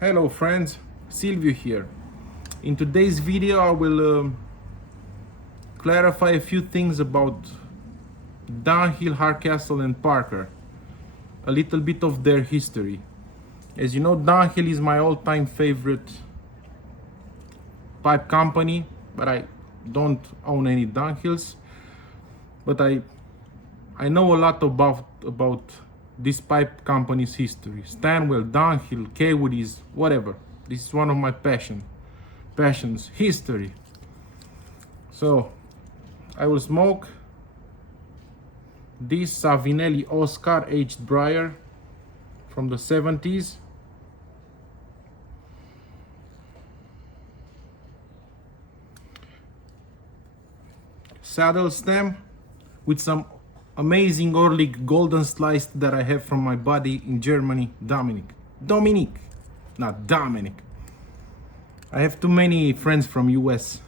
Hello friends, Silvio here. In today's video I will clarify a few things about Dunhill, Hardcastle and Parker. A little bit of their history. As you know, Dunhill is my all-time favorite pipe company, but I don't own any Dunhills. But I know a lot about this pipe company's history. Stanwell, Dunhill, Kaywoodies, whatever. This is one of my passions, history. So I will smoke this Savinelli Oscar aged briar from the 70s. Saddle stem with some amazing Orlik golden sliced that I have from my buddy in Germany, Dominic, not Dominic. I have too many friends from US.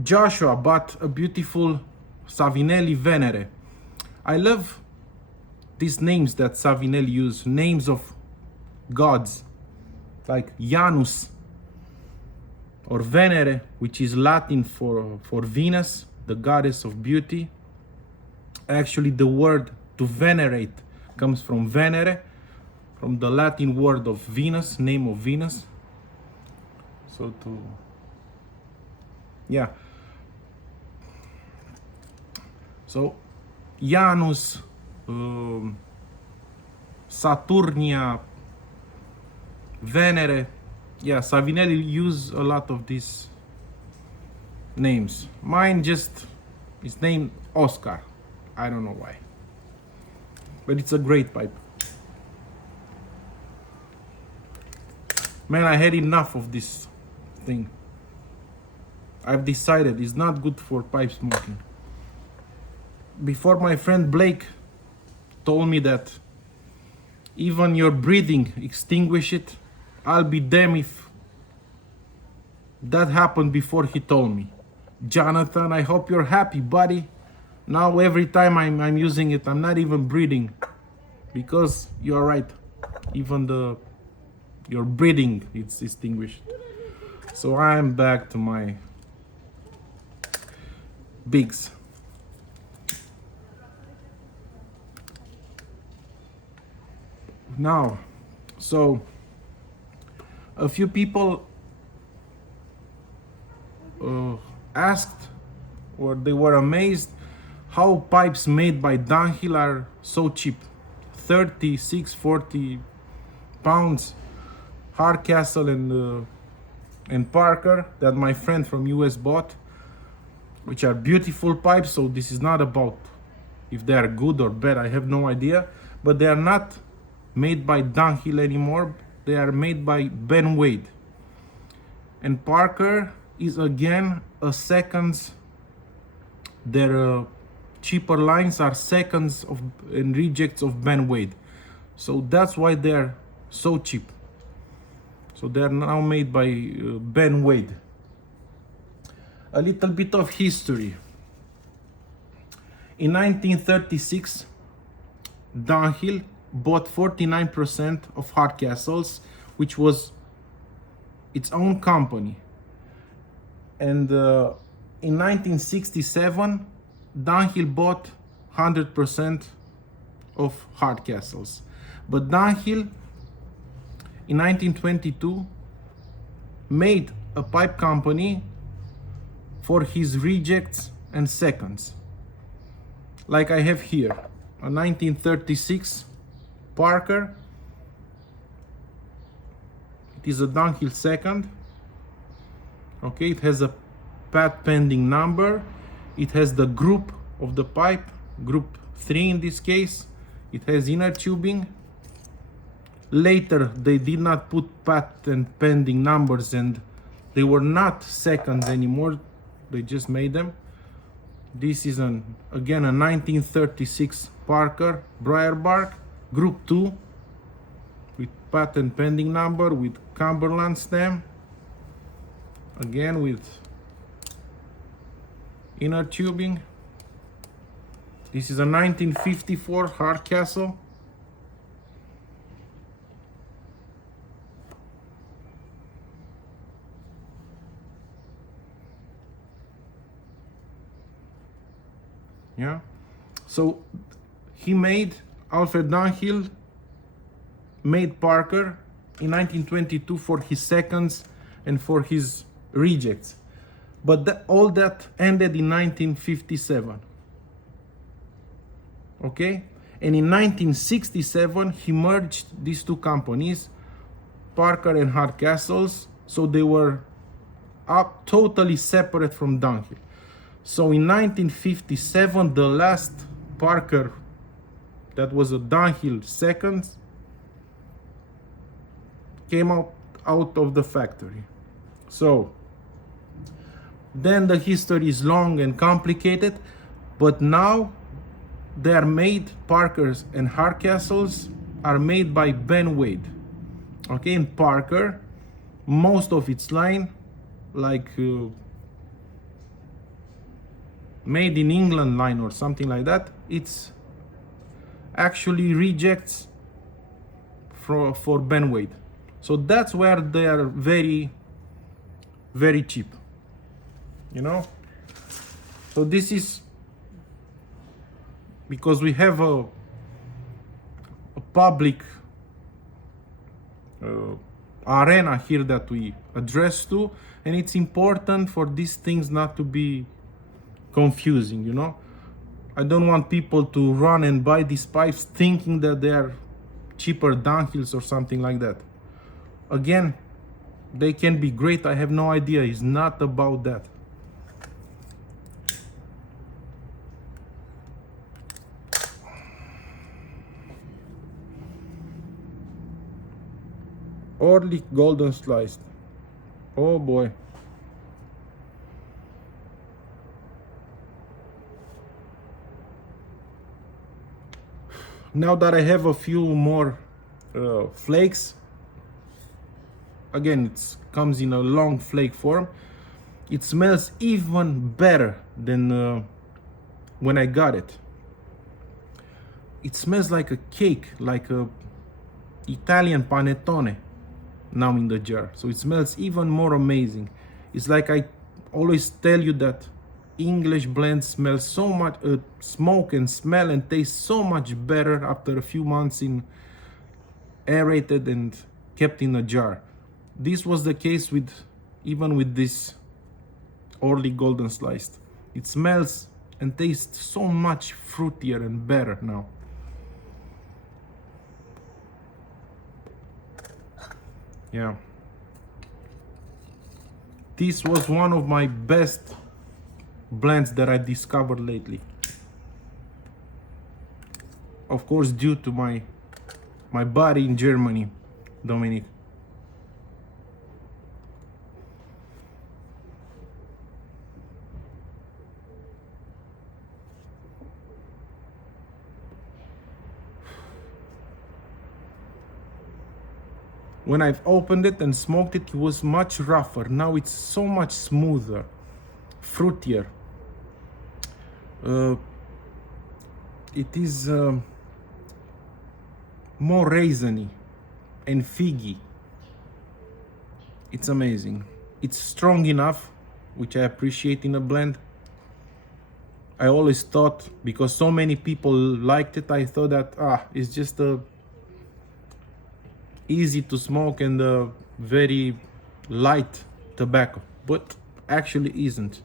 Joshua bought a beautiful Savinelli Venere. I love these names that Savinelli use, names of gods, like Janus or Venere, which is Latin for Venus, the goddess of beauty. Actually, the word to venerate comes from Venere, from the Latin word of Venus, name of Venus. So Janus, Saturnia, Venere. Yeah, Savinelli use a lot of these names. Mine just is named Oscar. I don't know why. But it's a great pipe. Man, I had enough of this thing. I've decided it's not good for pipe smoking. Before, my friend Blake told me that even your breathing extinguish it. I'll be damned if that happened before he told me. Jonathan, I hope you're happy, buddy. Now every time I'm using it, I'm not even breathing, because you're right, even your breathing it's extinguished. So I'm back to my bigs. Now, so a few people asked, or they were amazed, how pipes made by Dunhill are so cheap. 36, 40 pounds. Hardcastle and Parker that my friend from US bought, which are beautiful pipes. So this is not about if they are good or bad, I have no idea. But they are not made by Dunhill anymore. They are made by Ben Wade. And Parker is again a seconds. Their cheaper lines are seconds of and rejects of Ben Wade. So that's why they're so cheap. So they're now made by Ben Wade. A little bit of history. In 1936, Dunhill bought 49% of Hardcastle's, which was its own company. And in 1967, Dunhill bought 100% of Hardcastle's. But Dunhill, in 1922, made a pipe company for his rejects and seconds. Like I have here, a 1936 Parker. It is a Dunhill second. Okay, it has a patent pending number. It has the group of the pipe, group 3 in this case. It has inner tubing. Later, they did not put patent pending numbers and they were not seconds anymore. They just made them. This is again a 1936 Parker briar bark, group 2, with patent pending number, with Cumberland stem, again with inner tubing. This is a 1954 Hardcastle. Yeah, so Alfred Dunhill made Parker in 1922 for his seconds and for his rejects, but all that ended in 1957. Okay, and in 1967 he merged these two companies, Parker and Hardcastles, so they were totally separate from Dunhill. So in 1957, the last Parker that was a Dunhill second came out of the factory. So then the history is long and complicated, but now they are made, Parkers and Hardcastles are made by Ben Wade. Okay, in Parker, most of its line, like made in England line or something like that, it's actually rejects for Ben Wade. So that's where they are very, very cheap, you know. So this is because we have a public arena here that we address to, and it's important for these things not to be confusing, you know. I don't want people to run and buy these pipes thinking that they are cheaper Dunhills or something like that. Again, they can be great, I have no idea, it's not about that. Orly golden sliced. Oh boy. Now that I have a few more flakes, again it comes in a long flake form, it smells even better than when I got it. It smells like a cake, like a Italian panettone now in the jar, so it smells even more amazing. It's like I always tell you that English blends smell so much, smoke and smell and taste so much better after a few months in aerated and kept in a jar. This was the case with even with this Orly golden sliced. It smells and tastes so much fruitier and better now. Yeah, this was one of my best blends that I discovered lately. Of course, due to my buddy in Germany, Dominic. When I've opened it and smoked it, it was much rougher. Now it's so much smoother, fruitier. It is more raisiny and figgy. It's amazing. It's strong enough, which I appreciate in a blend. I always thought, because so many people liked it, I thought that it's just a easy to smoke and a very light tobacco, but actually isn't.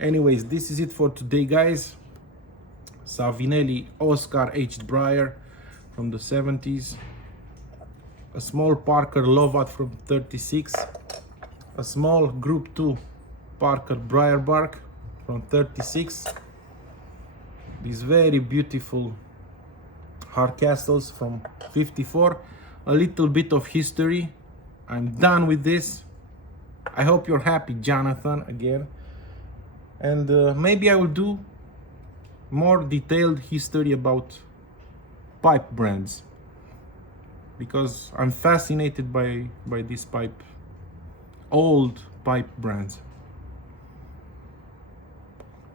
Anyways, this is it for today, guys. Savinelli Oscar aged briar from the 70s, a small Parker Lovat from 36, a small Group 2 Parker Briar Bark from 36, these very beautiful Hardcastles from 54, a little bit of history. I'm done with this. I hope you're happy, Jonathan, again. And maybe I will do more detailed history about pipe brands, because I'm fascinated by this pipe, old pipe brands.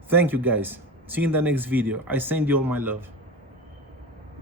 Thank you guys. See you in the next video. I send you all my love.